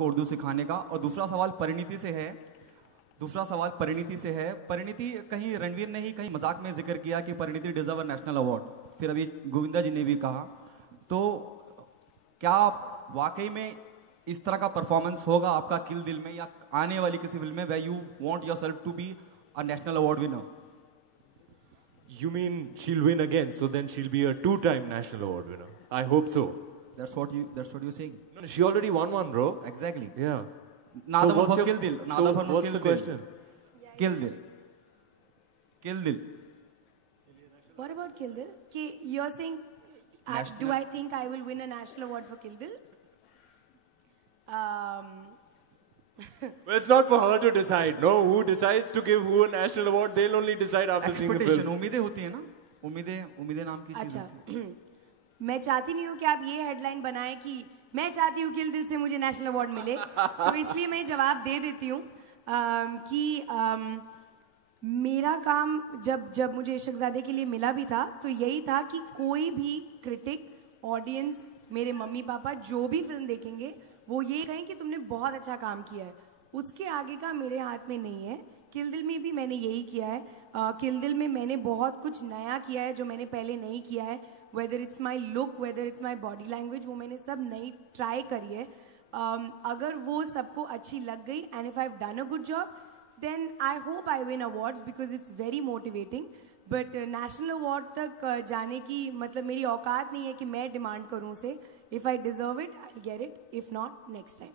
सबको उर्दू सिखाने का। और दूसरा सवाल परिणीति से है। परिणीति, कहीं रणवीर ने ही कहीं मजाक में जिक्र किया कि Parineeti deserve a national award, फिर अभी गोविंदा जी ने भी कहा, तो क्या वाकई में इस तरह का परफॉर्मेंस होगा आपका किल दिल में, या आने वाली किसी फिल्म में where you want yourself to be a national award winner? You mean she'll win again, so then she'll be a 2-time national award winner? I hope so. That's what you're saying. No, she already won one, bro. Exactly. Yeah. Nada for Kill Dil. So what's the question? Kill Dil. Kill Dil. What about Kill Dil? You're saying, do I think I will win a national award for Kill Dil? Well, it's not for her to decide. No, who decides to give who a national award? They'll only decide after seeing the film. उम्मीदें होती है ना, उम्मीदें नाम की चीज। अच्छा, मैं चाहती नहीं हूँ कि आप ये हेडलाइन बनाएं कि मैं चाहती हूँ किल दिल से मुझे नेशनल अवार्ड मिले, तो इसलिए मैं जवाब दे देती हूँ कि मेरा काम जब मुझे इश्कज़ादे के लिए मिला भी था, तो यही था कि कोई भी क्रिटिक, ऑडियंस, मेरे मम्मी पापा जो भी फिल्म देखेंगे वो ये कहें कि तुमने बहुत अच्छा काम किया है। उसके आगे का मेरे हाथ में नहीं है। किल दिल में भी मैंने यही किया है। किल दिल में मैंने बहुत कुछ नया किया है जो मैंने पहले नहीं किया है। Whether it's my look, whether it's my body language, वो मैंने सब नई ट्राई करी है। अगर वो सबको अच्छी लग गई and if I have done a good job, then I hope I win awards because it's very motivating. But national award तक जाने की मतलब मेरी औकात नहीं है कि मैं डिमांड करूँ उसे। If I deserve it I get it, if not next time.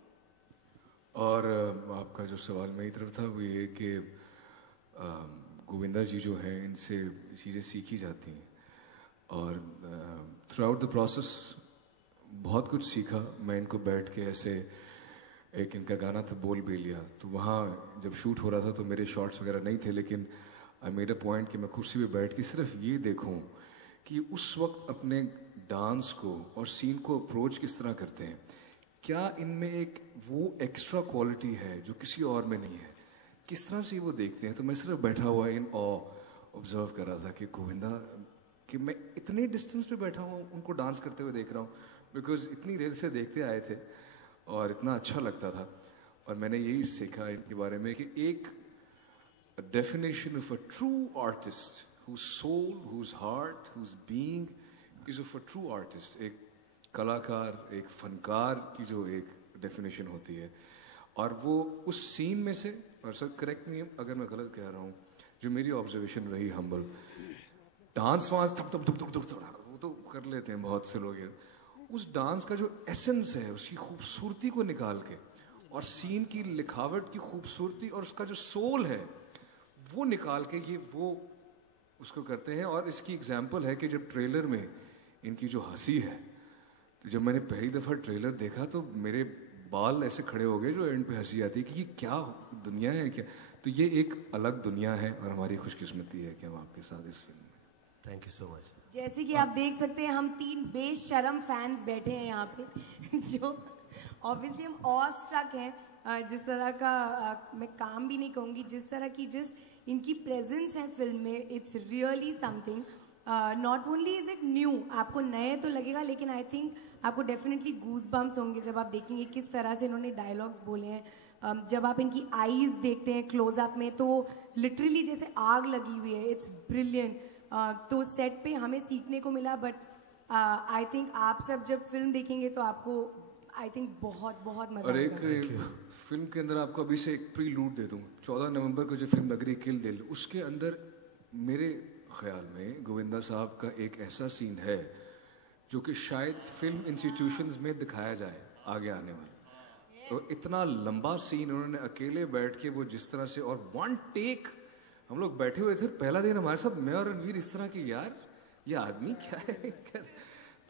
और आपका जो सवाल मेरी तरफ था वो ये कि गोविंदा जी जो हैं इनसे चीज़ें सीखी जाती हैं, और थ्रू आउट द प्रोसेस बहुत कुछ सीखा। मैं इनको बैठ के ऐसे, एक इनका गाना था बोल बेलिया, तो वहाँ जब शूट हो रहा था तो मेरे शॉट्स वगैरह नहीं थे, लेकिन आई मेड अ पॉइंट कि मैं कुर्सी पे बैठ के सिर्फ ये देखूं कि उस वक्त अपने डांस को और सीन को अप्रोच किस तरह करते हैं, क्या इनमें एक वो एक्स्ट्रा क्वालिटी है जो किसी और में नहीं है, किस तरह से वो देखते हैं। तो मैं सिर्फ बैठा हुआ इन ऑब्जर्व कर रहा था कि गोविंदा, कि मैं इतने डिस्टेंस पे बैठा हूँ उनको डांस करते हुए देख रहा हूँ, बिकॉज इतनी देर से देखते आए थे और इतना अच्छा लगता था। और मैंने यही सीखा इनके बारे में कि एक definition of a true artist, whose soul, whose heart, whose being is of a true artist, एक कलाकार, एक फनकार की जो एक डेफिनेशन होती है, और वो उस सीन में से, और सर करेक्ट मी अगर मैं गलत कह रहा हूँ, जो मेरी ऑब्जर्वेशन रही हम्बल, डांस वांस वो तो कर लेते हैं बहुत से लोग, उस डांस का जो एसेंस है, उसकी खूबसूरती को निकाल के, और सीन की लिखावट की खूबसूरती और उसका जो सोल है वो निकाल के ये वो उसको करते हैं। और इसकी एग्जाम्पल है कि जब ट्रेलर में इनकी जो हंसी है, तो जब मैंने पहली दफ़ा ट्रेलर देखा तो मेरे बाल ऐसे खड़े हो गए जो एंड पे हंसी आती है कि ये क्या दुनिया है क्या। तो ये एक अलग दुनिया है और हमारी खुशकिस्मती है कि हम आपके साथ इस फिल्म में। Thank you so much. जैसे कि आप देख सकते हैं हम 3 बेशरम फैंस बैठे हैं यहाँ पे जो ऑब्वियसली हम ऑ स्ट्रक हैं। जिस तरह का मैं काम भी नहीं कहूँगी, जिस तरह की इनकी प्रेजेंस है फिल्म में, it's really something. Not only is it new, आपको नए तो लगेगा, लेकिन आई थिंक आपको डेफिनेटली गूज बम्स होंगे जब आप देखेंगे किस तरह से इन्होंने डायलॉग्स बोले हैं। जब आप इनकी आईज देखते हैं क्लोजअप में तो लिटरली जैसे आग लगी हुई है। It's brilliant. तो सेट पे हमें सीखने को मिला, बट आई थिंक आप सब जब फिल्म देखेंगे तो आपको आई थिंक बहुत बहुत मजा और आएगा। एक फिल्म के अंदर आपको अभी से एक प्रीलूड दे दूं, 14 नवंबर को जो फिल्म लग रही किल दिल, उसके अंदर मेरे ख्याल में गोविंदा साहब का एक ऐसा सीन है जो कि शायद फिल्म इंस्टीट्यूशंस में दिखाया जाए आगे आने वाले। तो इतना लंबा सीन उन्होंने अकेले बैठ के वो जिस तरह से, और 1 टेक हम लोग बैठे हुए थे पहला दिन हमारे साथ, मैं और रणवीर इस तरह की, यार ये आदमी क्या है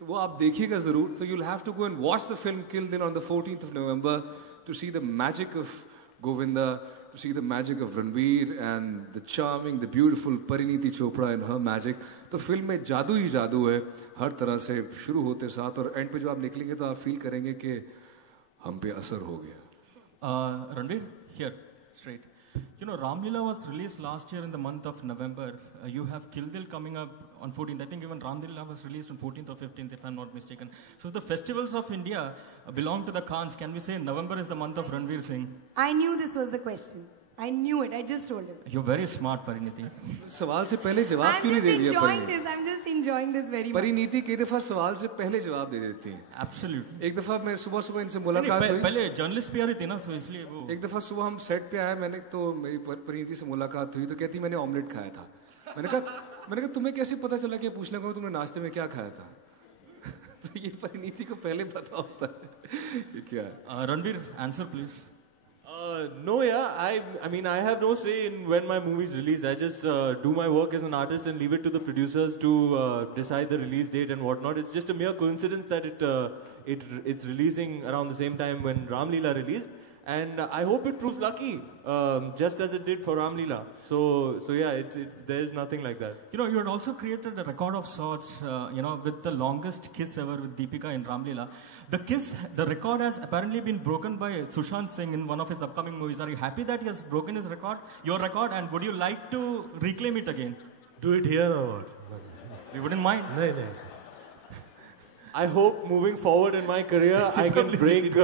तो वो आप देखिएगा जरूर। तो you'll have to go and watch the film Kill Din on the 14th of November to see the magic of Govinda, to see the magic of Ranveer and the charming, the beautiful Parineeti Chopra and her magic. तो film में जादू ही जादू है हर तरह से, शुरू होते साथ और एंड पे जब आप निकलेंगे तो आप फील करेंगे कि हम पे असर हो गया। Ranveer, here, straight. You know, Ramlila was released last year in the month of November. You have Kill Dil coming up on 14th. I think even Ramlila was released on 14th or 15th, if I'm not mistaken. So the festivals of India belong to the Khans. Can we say November is the month of Ranveer Singh? I knew this was the question. I knew it. I just told him. You're very smart, Pariniti. सवाल से पहले जवाब I'm क्यों नहीं just दे दिया enjoying Parineeti? this. I'm just enjoying this very much. Parineeti कई दफा सवाल से पहले जवाब दे देती हैं. Absolutely. एक दफा मैं सुबह इनसे मुलाकात हुई. पहले जर्नलिस्ट भी आ रही थी ना, तो इसलिए वो. एक दफा सुबह हम सेट पे आए, मैंने तो मेरी परिणीति से मुलाकात हुई तो कहती मैंने ऑमलेट खाया था. मैंने कहा तुम्हें कैसे पता चला कि पूछने को तुमने नाश्ते में क्या खाया था? तो ये परिणीति को पहले पता होता है ये क्या है. Ranveer, answer please. No, yeah. I mean, I have no say in when my movies release. I just do my work as an artist and leave it to the producers to decide the release date and whatnot. It's just a mere coincidence that it's releasing around the same time when Ramlila released, and I hope it proves lucky, just as it did for Ramlila. So yeah, there is nothing like that. You know, you had also created a record of sorts, with the longest kiss ever with Deepika in Ramlila. The record has apparently been broken by Sushant Singh in one of his upcoming movies. Are you happy that he has broken your record, and would you like to reclaim it again? Do it here or what? You wouldn't mind? No. I hope moving forward in my career, I can break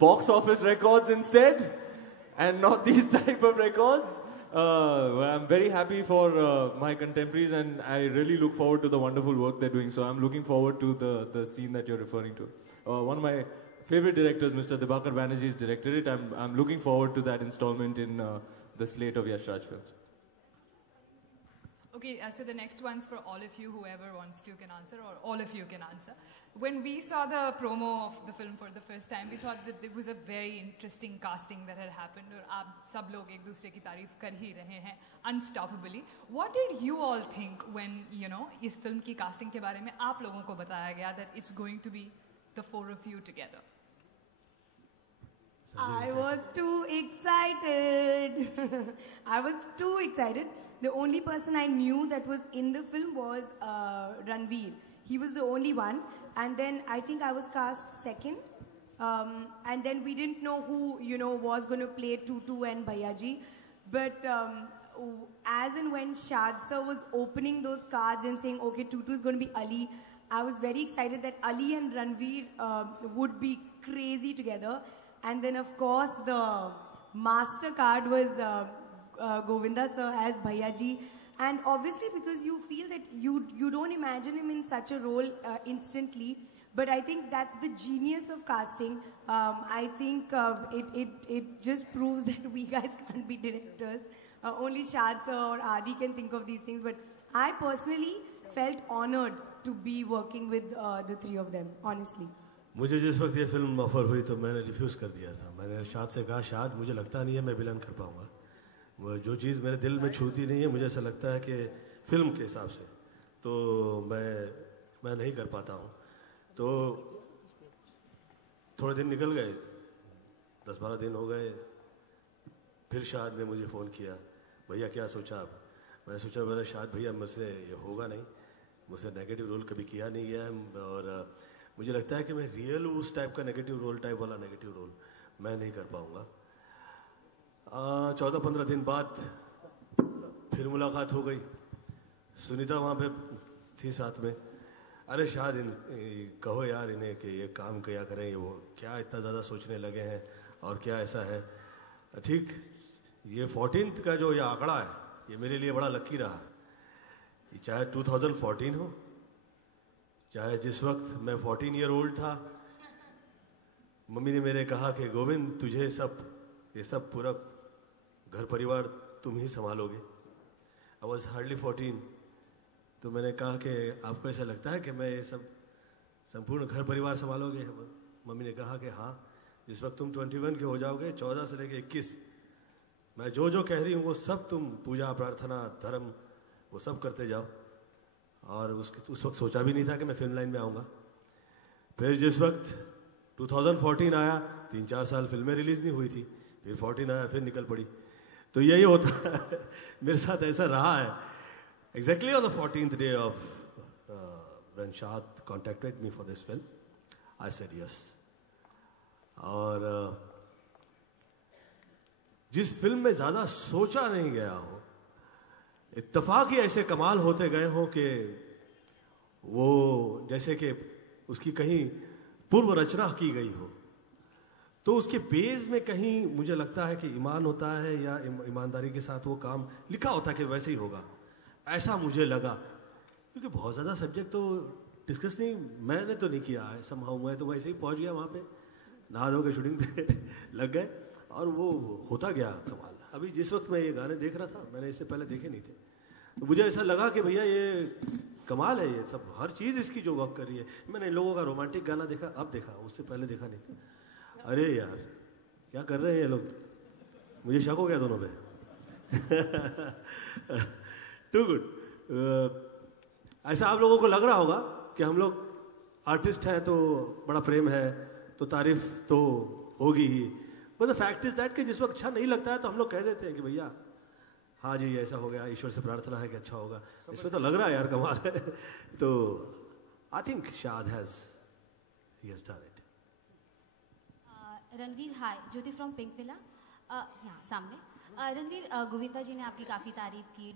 box office records instead, and not these type of records. I'm very happy for my contemporaries, and I really look forward to the wonderful work they're doing. So I'm looking forward to the scene that you're referring to. One of my favorite directors, Mr. Dibakar Banerjee, has directed it. I'm looking forward to that installment in the slate of Yash Raj films. Okay, so the next one's for all of you, whoever wants to can answer, or all of you can answer. When we saw the promo of the film for the first time, we thought that it was a very interesting casting that had happened. और आप सब लोग एक दूसरे की तारीफ कर ही रहे हैं unstoppably. What did you all think when, इस फिल्म की casting के बारे में आप लोगों को बताया गया that it's going to be the four of you together? I was too excited. I was too excited. The only person I knew that was in the film was Ranveer. He was the only one. And then I think I was cast second. And then we didn't know who, was going to play Tutu and Bhayaji. But as and when Shad sir was opening those cards and saying, okay, Tutu is going to be Ali, I was very excited that Ali and Ranveer would be crazy together. And then, of course, the master card was Govinda sir as Bhayaji. And obviously, because you feel that you don't imagine him in such a role instantly. But I think that's the genius of casting. I think it just proves that we guys can't be directors. Only Shad sir or Adi can think of these things. But I personally felt honored to be working with the three of them, honestly. मुझे जिस वक्त ये film offer हुई तो मैंने refuse कर दिया था. मैंने शाद से कहा, शाद मुझे लगता नहीं है मैं विलन कर पाऊँगा. जो चीज़ मेरे दिल में छूती नहीं है, मुझे ऐसा लगता है कि फिल्म के हिसाब से तो मैं नहीं कर पाता हूँ. तो थोड़े दिन निकल गए, 10-12 दिन हो गए. फिर शाद ने मुझे फ़ोन किया, भैया क्या सोचा आप? मैंने सोचा मेरा शाद भैया मुझसे ये होगा नहीं, मुझसे नेगेटिव रोल कभी किया नहीं गया है और मुझे लगता है कि मैं रियल उस टाइप का नेगेटिव रोल मैं नहीं कर पाऊँगा. 14-15 दिन बाद फिर मुलाकात हो गई. सुनीता वहाँ पे थी साथ में. अरे शायद कहो यार इन्हें कि ये काम क्या करें, ये वो क्या इतना ज़्यादा सोचने लगे हैं और क्या ऐसा है. ठीक, ये 14th का जो ये आंकड़ा है ये मेरे लिए बड़ा लकी रहा. चाहे 2014 हो, चाहे जिस वक्त मैं 14 ईयर ओल्ड था, मम्मी ने मेरे कहा कि गोविंद तुझे ये सब पूरा घर परिवार तुम ही संभालोगे. I was hardly 14. तो मैंने कहा कि आपको ऐसा लगता है कि मैं ये सब संपूर्ण घर परिवार संभालोगे? मम्मी ने कहा कि हाँ, जिस वक्त तुम 21 के हो जाओगे, 14 से लेकर 21, मैं जो कह रही हूँ वो सब तुम पूजा प्रार्थना धर्म वो सब करते जाओ. और उस वक्त सोचा भी नहीं था कि मैं फिल्म लाइन में आऊँगा. फिर जिस वक्त 2014 आया, 3-4 साल फिल्में रिलीज़ नहीं हुई थी, फिर 14 आया, फिर निकल पड़ी. तो यही होता है मेरे साथ ऐसा रहा है. Exactly on the 14th day of when Shad contacted me for this film, I said yes. और जिस फिल्म में ज़्यादा सोचा नहीं गया हो, इत्तेफाक ही ऐसे कमाल होते गए हों कि वो जैसे कि उसकी कहीं पूर्व रचना की गई हो, तो उसके बेस में कहीं मुझे लगता है कि ईमान होता है या ईमानदारी के साथ वो काम लिखा होता है कि वैसे ही होगा, ऐसा मुझे लगा। क्योंकि बहुत ज़्यादा सब्जेक्ट तो डिस्कस नहीं मैंने तो नहीं किया है, समहाउ मैं तो वैसे ही पहुंच गया वहाँ पे, नहा धो के शूटिंग पे लग गए और वो होता गया कमाल। अभी जिस वक्त मैं ये गाने देख रहा था, मैंने इससे पहले देखे नहीं थे, तो मुझे ऐसा लगा कि भैया ये कमाल है, ये सब हर चीज़ इसकी जो वर्क कर रही है। मैंने इन लोगों का रोमांटिक गाना देखा, अब देखा, उससे पहले देखा नहीं था। अरे यार क्या कर रहे हैं ये लोग, मुझे शक हो गया दोनों पे। Too good. ऐसा आप लोगों को लग रहा होगा कि हम लोग आर्टिस्ट हैं तो बड़ा प्रेम है, तो तारीफ तो होगी ही, but the fact is that कि जिस वक्त अच्छा नहीं लगता है तो हम लोग कह देते हैं कि भैया हाँ जी ऐसा हो गया, ईश्वर से प्रार्थना है कि अच्छा होगा। इसमें तो लग रहा है यार कमाल है। तो आई थिंक शाद has done it. Ranveer, hi, Jyoti from pink villa. यहाँ सामने। रणवीर, गोविंदा जी ने आपकी काफ़ी तारीफ की।